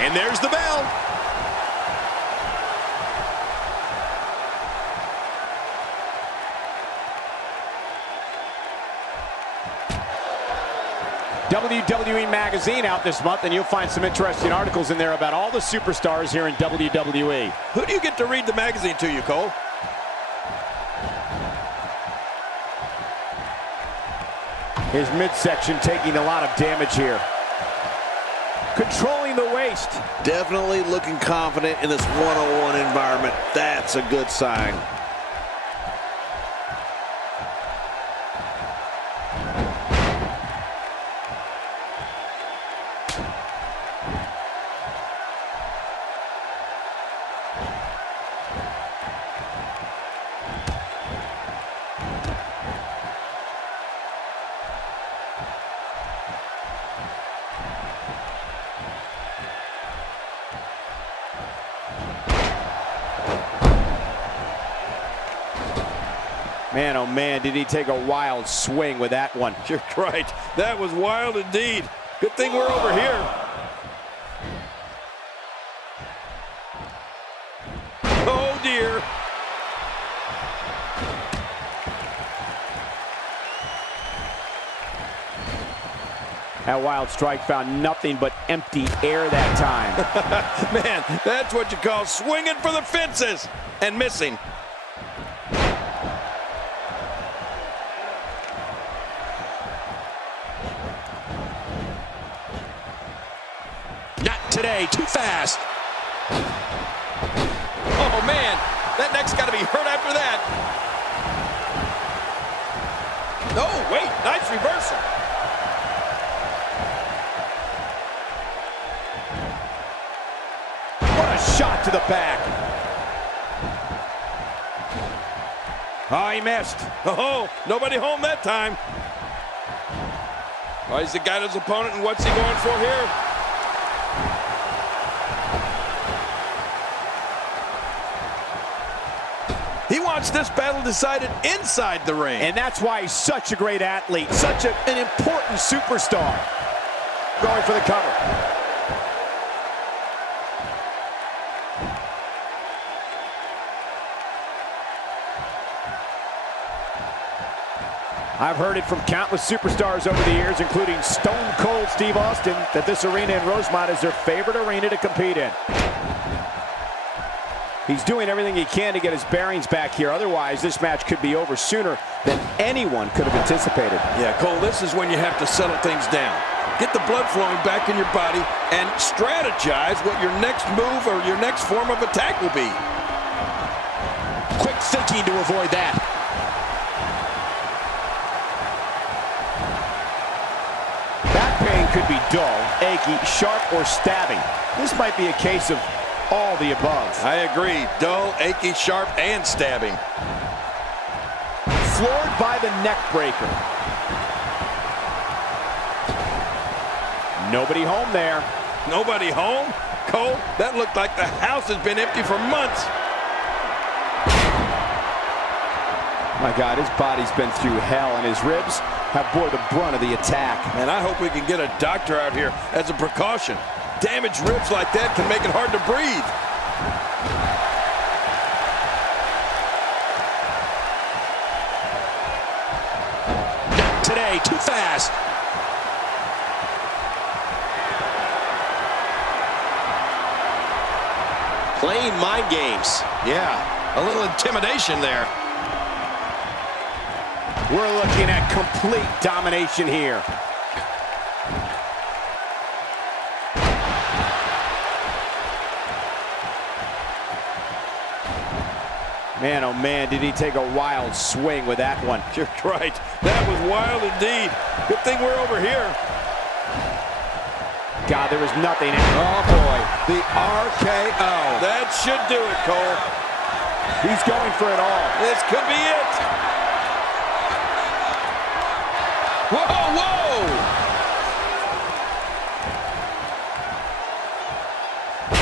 And there's the bell. WWE Magazine out this month, and you'll find some interesting articles in there about all the superstars here in WWE. Who do you get to read the magazine to you, Cole? His midsection taking a lot of damage here. Controlling the waist. Definitely looking confident in this one-on-one environment. That's a good sign. Man, oh man, did he take a wild swing with that one. You're right. That was wild indeed. Good thing we're over here. Oh, dear. That wild strike found nothing but empty air that time. Man, that's what you call swinging for the fences and missing. Today, too fast. Oh, man, that neck's got to be hurt after that. Oh, wait, nice reversal. What a shot to the back. Oh, he missed. Oh, nobody home that time. Oh, he's the guy his opponent, and what's he going for here? He wants this battle decided inside the ring. And that's why he's such a great athlete, such an important superstar. Going for the cover. I've heard it from countless superstars over the years, including Stone Cold Steve Austin, that this arena in Rosemont is their favorite arena to compete in. He's doing everything he can to get his bearings back here. Otherwise, this match could be over sooner than anyone could have anticipated. Yeah, Cole, this is when you have to settle things down. Get the blood flowing back in your body and strategize what your next move or your next form of attack will be. Quick thinking to avoid that. Back pain could be dull, achy, sharp, or stabbing. This might be a case of all the above. I agree. Dull, achy, sharp, and stabbing. Floored by the neck breaker. Nobody home there. Nobody home? Cole, that looked like the house has been empty for months. My God, his body's been through hell, and his ribs have bore the brunt of the attack. And I hope we can get a doctor out here as a precaution. Damaged ribs like that can make it hard to breathe. Not today, too fast. Playing mind games. Yeah, a little intimidation there. We're looking at complete domination here. Man, oh man, did he take a wild swing with that one. You're right. That was wild indeed. Good thing we're over here. God, there was nothing. Oh, boy. The RKO. That should do it, Cole. He's going for it all. This could be it. Whoa, whoa.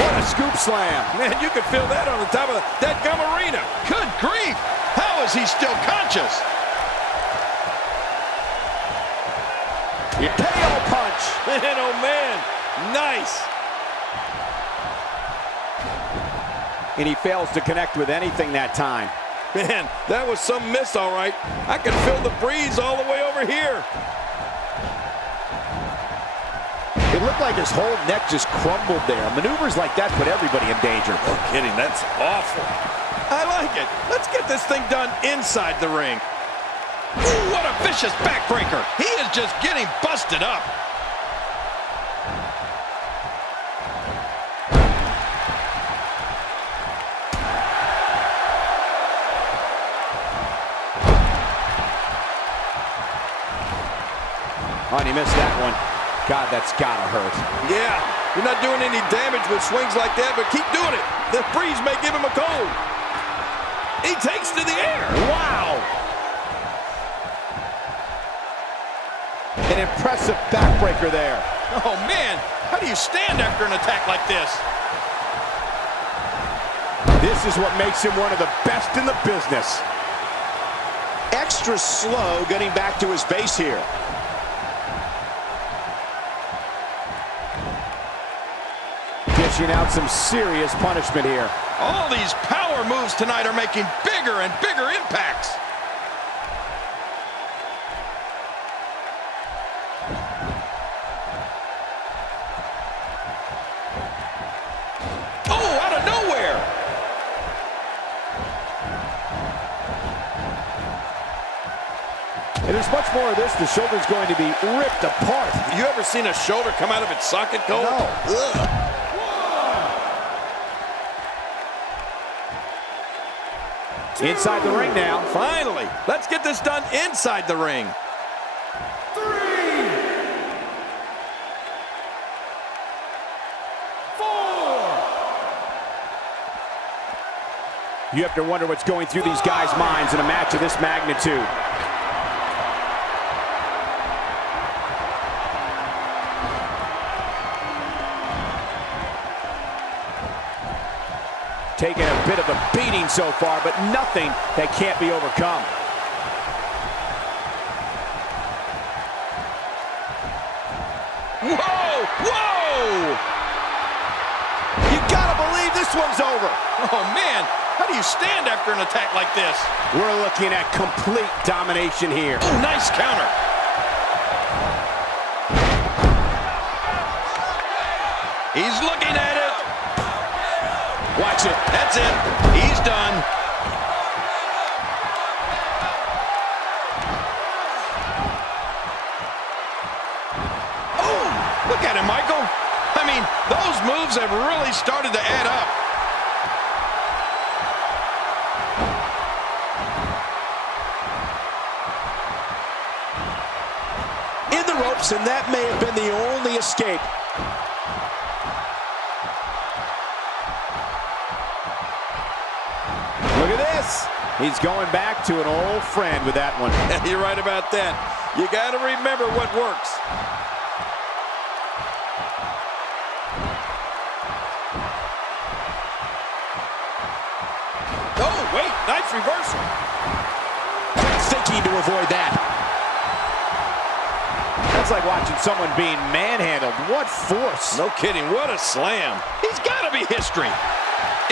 What a scoop slam. Man, you could feel that on the top of that gum arena. Good grief. How is he still conscious? KO punch. Man, oh man. Nice. and he fails to connect with anything that time. Man, that was some miss, all right. I can feel the breeze all the way over here. It looked like his whole neck just crumbled there. Maneuvers like that put everybody in danger. No kidding, that's awful. I like it. Let's get this thing done inside the ring. Ooh, what a vicious backbreaker. He is just getting busted up. Oh, and he missed that one. God, that's gotta hurt. Yeah, you're not doing any damage with swings like that, but keep doing it. The breeze may give him a cold. He takes to the air. Wow! An impressive backbreaker there. Oh, man. How do you stand after an attack like this? This is what makes him one of the best in the business. Extra slow getting back to his base here. Dishing out some serious punishment here. All these power moves tonight are making bigger and bigger impacts. Oh, out of nowhere. And there's much more of this. The shoulder's going to be ripped apart. You ever seen a shoulder come out of its socket, Cole? No. Ugh. Inside the ring now. Finally, let's get this done inside the ring. 3, 4. You have to wonder what's going through these guys' minds in a match of this magnitude. Taking a bit of a beating so far, but nothing that can't be overcome. Whoa! Whoa! You gotta believe this one's over. Oh, man. How do you stand after an attack like this? We're looking at complete domination here. Oh, nice counter. He's looking at it. Watch it. That's it. He's done. Oh, look at him, Michael. I mean, those moves have really started to add up. In the ropes, and that may have been the only escape. Look at this. He's going back to an old friend with that one. You're right about that. You got to remember what works. Oh, wait. Nice reversal. Quick thinking to avoid that. That's like watching someone being manhandled. What force. No kidding. What a slam. He's got to be history.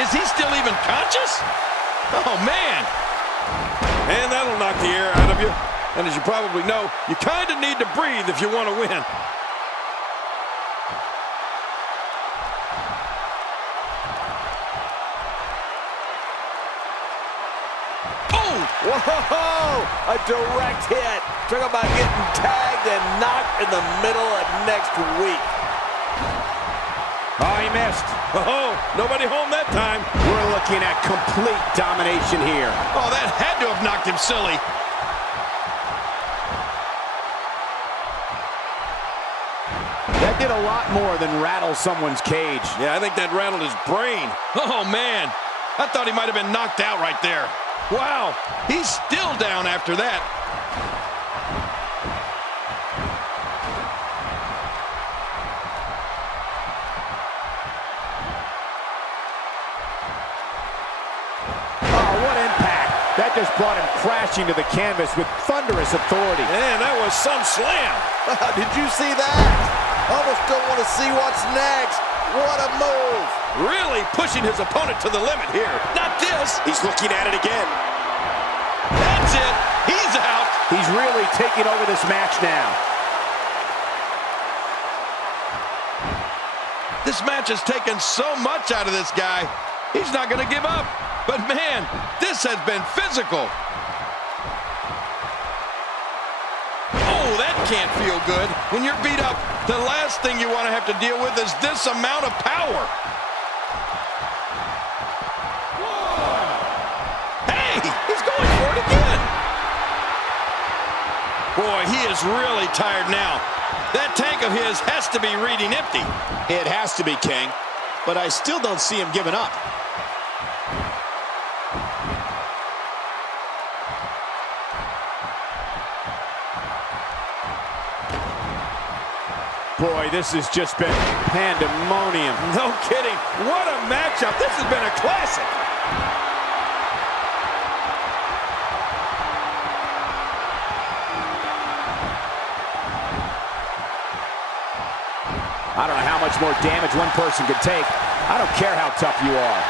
Is he still even conscious? Oh, man. And that'll knock the air out of you. And as you probably know, you kind of need to breathe if you want to win. Whoa! A direct hit. Talk about getting tagged and knocked in the middle of next week. Oh, he missed. Oh, nobody home that time. We're looking at complete domination here. Oh, that had to have knocked him silly. That did a lot more than rattle someone's cage. Yeah, I think that rattled his brain. Oh, man. I thought he might have been knocked out right there. Wow, he's still down after that. Oh, what impact. That just brought him crashing to the canvas with thunderous authority. Man, that was some slam. Did you see that? Almost don't want to see what's next. What a move. Really pushing his opponent to the limit here. Not this. He's looking at it again. That's it. He's out. He's really taking over this match now. This match has taken so much out of this guy. He's not going to give up. But man, this has been physical. Oh, that can't feel good. When you're beat up, the last thing you want to have to deal with is this amount of power. Hey, he's going for it again. Boy, he is really tired now. That tank of his has to be reading empty. It has to be, King. But I still don't see him giving up. Boy, this has just been pandemonium. No kidding. What a matchup. This has been a classic. I don't know how much more damage one person could take. I don't care how tough you are.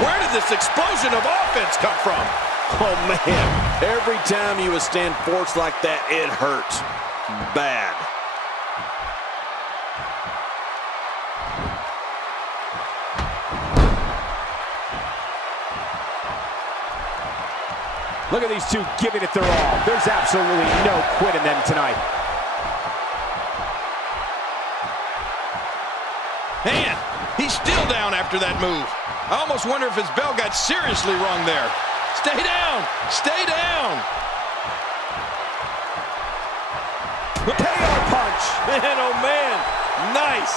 Where did this explosion of offense come from? Oh, man. Every time you withstand force like that, it hurts. Bad. Look at these two giving it their all. There's absolutely no quitting them tonight. Man, he's still down after that move. I almost wonder if his bell got seriously wrong there. Stay down! Stay down! KO punch! Man, oh man. Nice.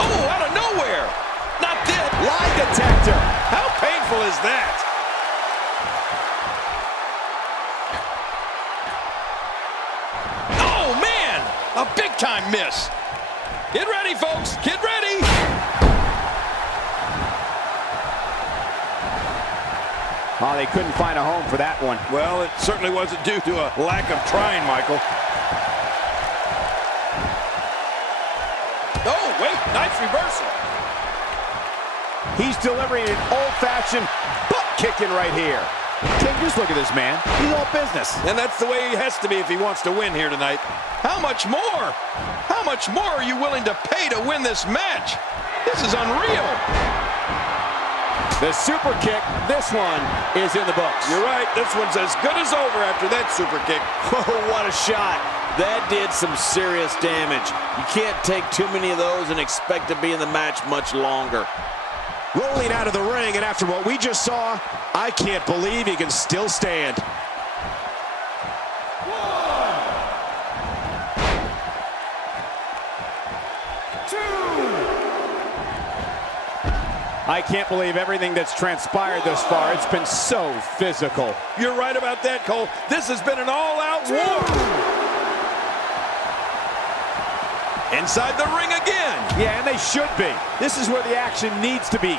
Oh, out of nowhere! Not this! Lie detector! How painful is that? Oh, man! A big-time miss. Get ready, folks. Get ready. Oh, they couldn't find a home for that one. Well, it certainly wasn't due to a lack of trying, Michael. Oh, wait, nice reversal. He's delivering an old-fashioned butt kicking right here. King, just look at this man. He's all business. And that's the way he has to be if he wants to win here tonight. How much more? How much more are you willing to pay to win this match? This is unreal. The super kick, this one is in the books. You're right, this one's as good as over after that super kick. Oh, what a shot. That did some serious damage. You can't take too many of those and expect to be in the match much longer. Rolling out of the ring, and after what we just saw, I can't believe he can still stand. I can't believe everything that's transpired thus far. It's been so physical. You're right about that, Cole. This has been an all-out war. Inside the ring again. Yeah, and they should be. This is where the action needs to be.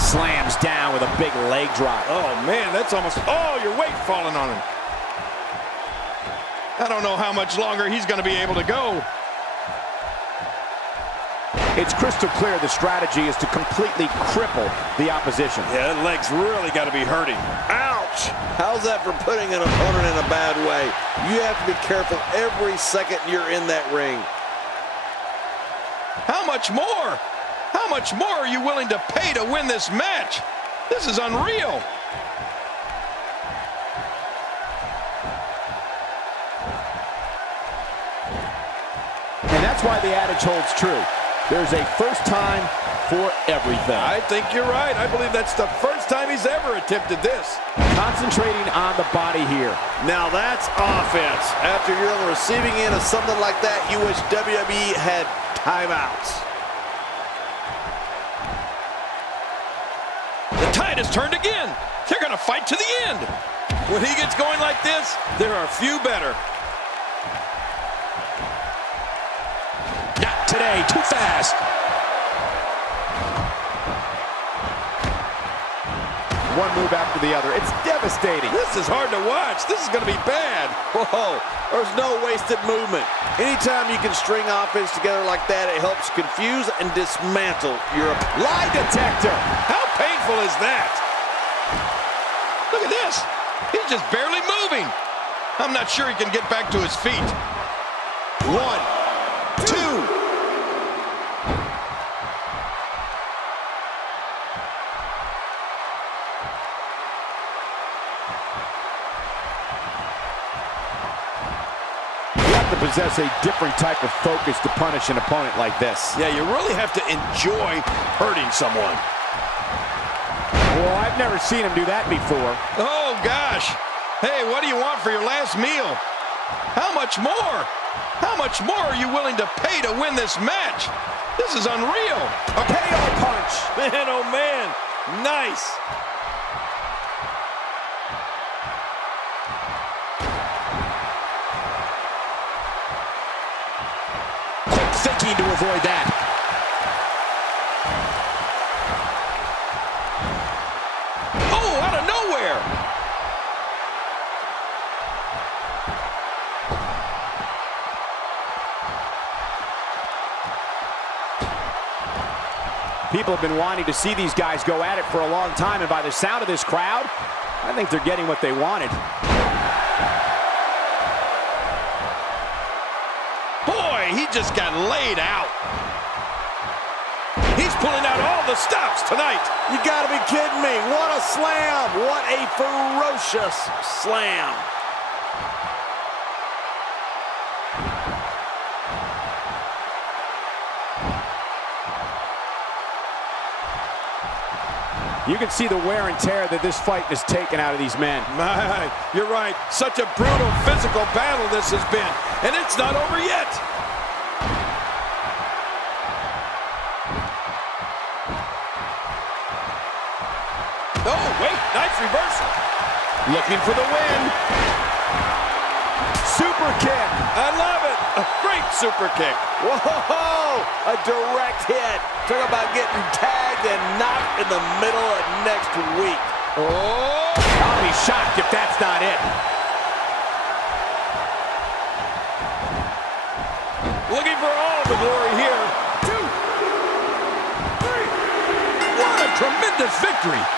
Slams down with a big leg drop. Oh, man, that's almost all your weight falling on him. I don't know how much longer he's going to be able to go. It's crystal clear the strategy is to completely cripple the opposition. Yeah, that leg's really got to be hurting. Ouch! How's that for putting an opponent in a bad way? You have to be careful every second you're in that ring. How much more? How much more are you willing to pay to win this match? This is unreal. And that's why the adage holds true. There's a first time for everything. I think you're right. I believe that's the first time he's ever attempted this. Concentrating on the body here. Now that's offense. After you're on the receiving end of something like that, you wish WWE had timeouts. The tide has turned again. They're going to fight to the end. When he gets going like this, there are few better. Not today, too fast. one move after the other. It's devastating. This is hard to watch. This is going to be bad. Whoa, there's no wasted movement. Anytime you can string offense together like that, it helps confuse and dismantle your Lie detector. How painful is that? Look at this. He's just barely moving. I'm not sure he can get back to his feet. 1, 2. To possess a different type of focus to punish an opponent like this. Yeah, you really have to enjoy hurting someone. Well, I've never seen him do that before. Oh, gosh. Hey, what do you want for your last meal? How much more? How much more are you willing to pay to win this match? This is unreal. A KO punch. Man, oh, man. Nice. Thinking to avoid that. Oh, out of nowhere. People have been wanting to see these guys go at it for a long time, and by the sound of this crowd, I think they're getting what they wanted. He just got laid out. He's pulling out all the stops tonight. You gotta be kidding me. What a slam. What a ferocious slam. You can see the wear and tear that this fight has taken out of these men. My, you're right. Such a brutal physical battle this has been. And it's not over yet. Oh, wait, nice reversal. Looking for the win. Super kick. I love it. A great super kick. Whoa, a direct hit. Talk about getting tagged and knocked in the middle of next week. Oh, I'll be shocked if that's not it. looking for all the glory here. 2, 3. What a tremendous victory.